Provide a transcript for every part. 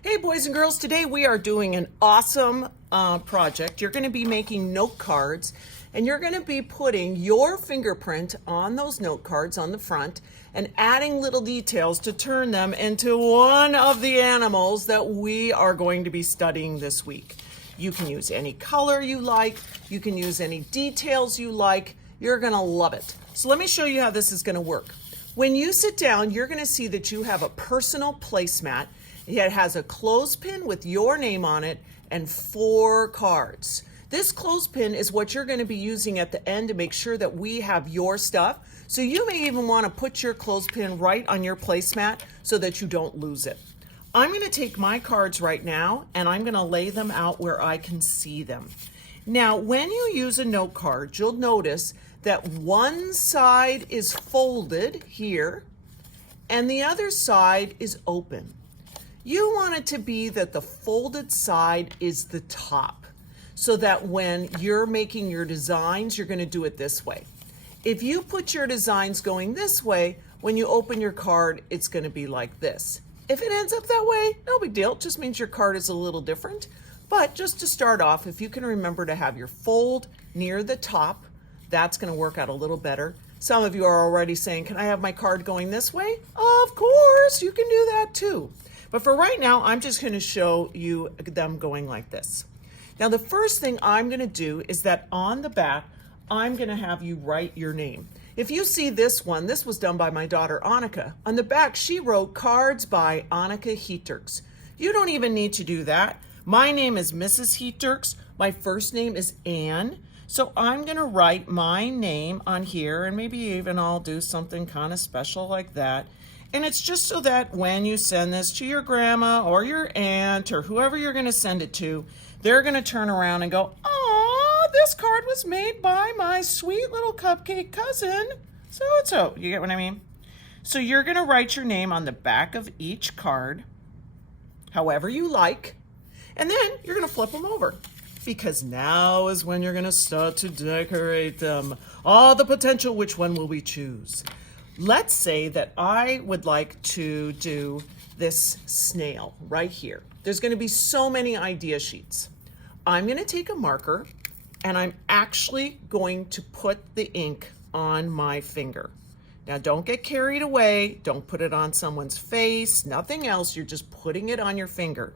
Hey boys and girls, today we are doing an awesome project. You're going to be making note cards and you're going to be putting your fingerprint on those note cards on the front and adding little details to turn them into one of the animals that we are going to be studying this week. You can use any color you like, you can use any details you like, you're going to love it. So let me show you how this is going to work. When you sit down, you're going to see that you have a personal placemat. It has a clothespin with your name on it and 4 cards. This clothespin is what you're going to be using at the end to make sure that we have your stuff. So you may even want to put your clothespin right on your placemat so that you don't lose it. I'm going to take my cards right now and I'm going to lay them out where I can see them. Now, when you use a note card, you'll notice that one side is folded here and the other side is open. You want it to be that the folded side is the top so that when you're making your designs, you're going to do it this way. If you put your designs going this way, when you open your card, it's going to be like this. If it ends up that way, no big deal. It just means your card is a little different. But just to start off, if you can remember to have your fold near the top, that's going to work out a little better. Some of you are already saying, can I have my card going this way? Of course, you can do that too. But for right now, I'm just going to show you them going like this. Now, the first thing I'm going to do is that on the back, I'm going to have you write your name. If you see this one, this was done by my daughter, Annika. On the back, she wrote cards by Annika Heeterks. You don't even need to do that. My name is Mrs. Heeterks. My first name is Anne. So I'm going to write my name on here, and maybe even I'll do something kind of special like that. And it's just so that when you send this to your grandma or your aunt or whoever you're going to send it to, they're going to turn around and go, "Aw, this card was made by my sweet little cupcake cousin, so-and-so." You get what I mean? So you're going to write your name on the back of each card, however you like, and then you're going to flip them over. Because now is when you're going to start to decorate them. All the potential, which one will we choose? Let's say that I would like to do this snail right here. There's going to be so many idea sheets. I'm going to take a marker and I'm actually going to put the ink on my finger. Now don't get carried away. Don't put it on someone's face, nothing else. You're just putting it on your finger.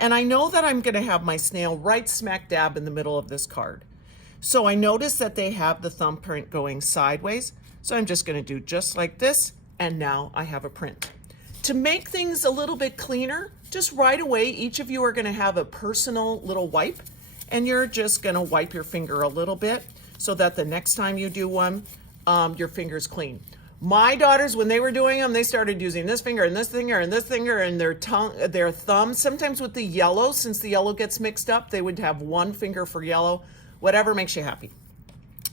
And I know that I'm going to have my snail right smack dab in the middle of this card. So I notice that they have the thumbprint going sideways. So I'm just going to do just like this, and now I have a print. To make things a little bit cleaner, just right away, each of you are going to have a personal little wipe, and you're just going to wipe your finger a little bit so that the next time you do one, your finger's clean. My daughters, when they were doing them, they started using this finger and this finger and this finger and their tongue, their thumb. Sometimes with the yellow, since the yellow gets mixed up, they would have one finger for yellow, whatever makes you happy.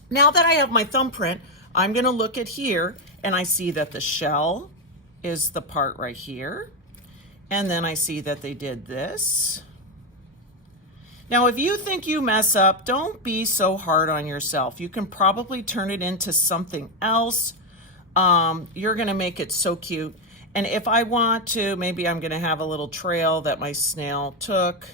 Now that I have my thumbprint, I'm going to look at here and I see that the shell is the part right here. And then I see that they did this. Now, if you think you mess up, don't be so hard on yourself. You can probably turn it into something else. You're going to make it so cute. And if I want to, maybe I'm going to have a little trail that my snail took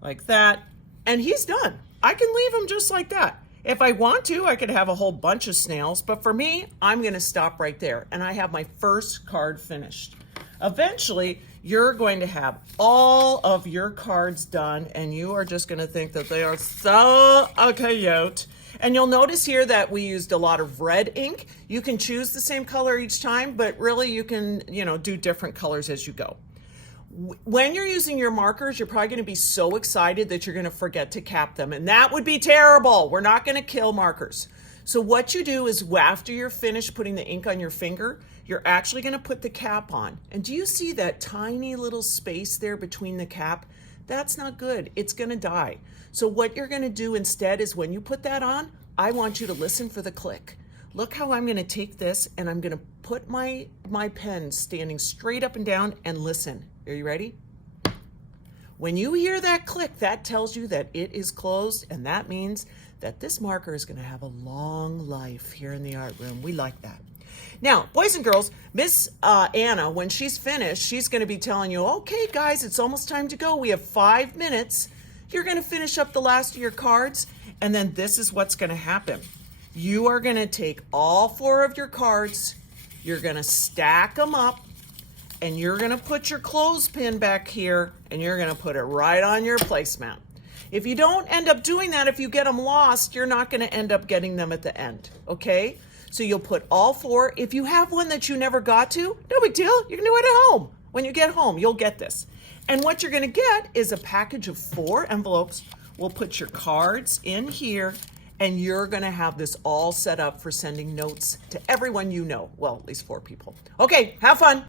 like that. And he's done. I can leave him just like that. If I want to, I could have a whole bunch of snails, but for me, I'm going to stop right there, and I have my first card finished. Eventually, you're going to have all of your cards done, and you are just going to think that they are so cute. And you'll notice here that we used a lot of red ink. You can choose the same color each time, but really you can, do different colors as you go. When you're using your markers, you're probably going to be so excited that you're going to forget to cap them. And that would be terrible. We're not going to kill markers. So what you do is after you're finished putting the ink on your finger, you're actually going to put the cap on. And do you see that tiny little space there between the cap? That's not good. It's going to die. So what you're going to do instead is when you put that on, I want you to listen for the click. Look how I'm going to take this and I'm going to put my pen standing straight up and down and listen. Are you ready? When you hear that click, that tells you that it is closed, and that means that this marker is going to have a long life here in the art room. We like that. Now, boys and girls, Miss Anna, when she's finished, she's going to be telling you, okay, guys, it's almost time to go. We have 5 minutes. You're going to finish up the last of your cards, and then this is what's going to happen. You are going to take all 4 of your cards, you're going to stack them up, and you're going to put your clothespin back here, and you're going to put it right on your placemat. If you don't end up doing that, if you get them lost, you're not going to end up getting them at the end, okay? So you'll put all 4. If you have one that you never got to, no big deal. You can do it at home. When you get home, you'll get this. And what you're going to get is a package of 4 envelopes. We'll put your cards in here, and you're going to have this all set up for sending notes to everyone you know. Well, at least 4 people. Okay, have fun.